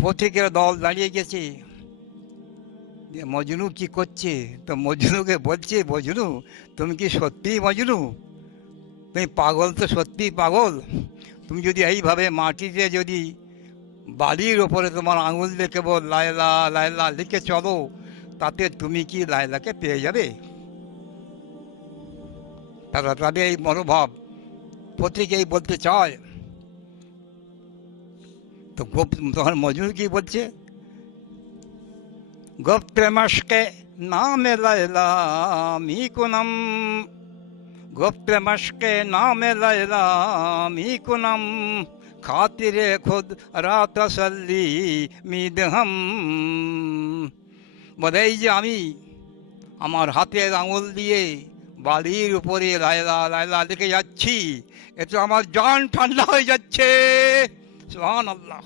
পথিকের দল দাঁড়িয়ে গেছে। মজনু কি করছে? তো মজনুকে বলছে, মজনু তুমি কি সত্যিই মজনু? তুমি পাগল তো সত্যিই পাগল। তুমি যদি এইভাবে মাটিতে যদি বালির ওপরে তোমার আঙুল দিয়ে কেবল লায়লা লায়লা লিখে চলো, তাতে তুমি কি লায়লাকে পেয়ে যাবে? তাদের এই মনোভাব পথিক এই বলতে চায়। তো তখন মজনু কি বলছে, গোপ্রেমস্কে নামে লায়লা মিকুনম, গোপ্রেমস্কে নামে লায়লা মিকুনম, খাতিরে খুদ রাতসল্লি মিদহম। বলে এই যে আমি আমার হাতের আঙুল দিয়ে বালির উপরে লায়লা লায়লা লিখে যাচ্ছি, এতে আমার জান ঠান্ডা হয়ে যাচ্ছে। সুবহানাল্লাহ।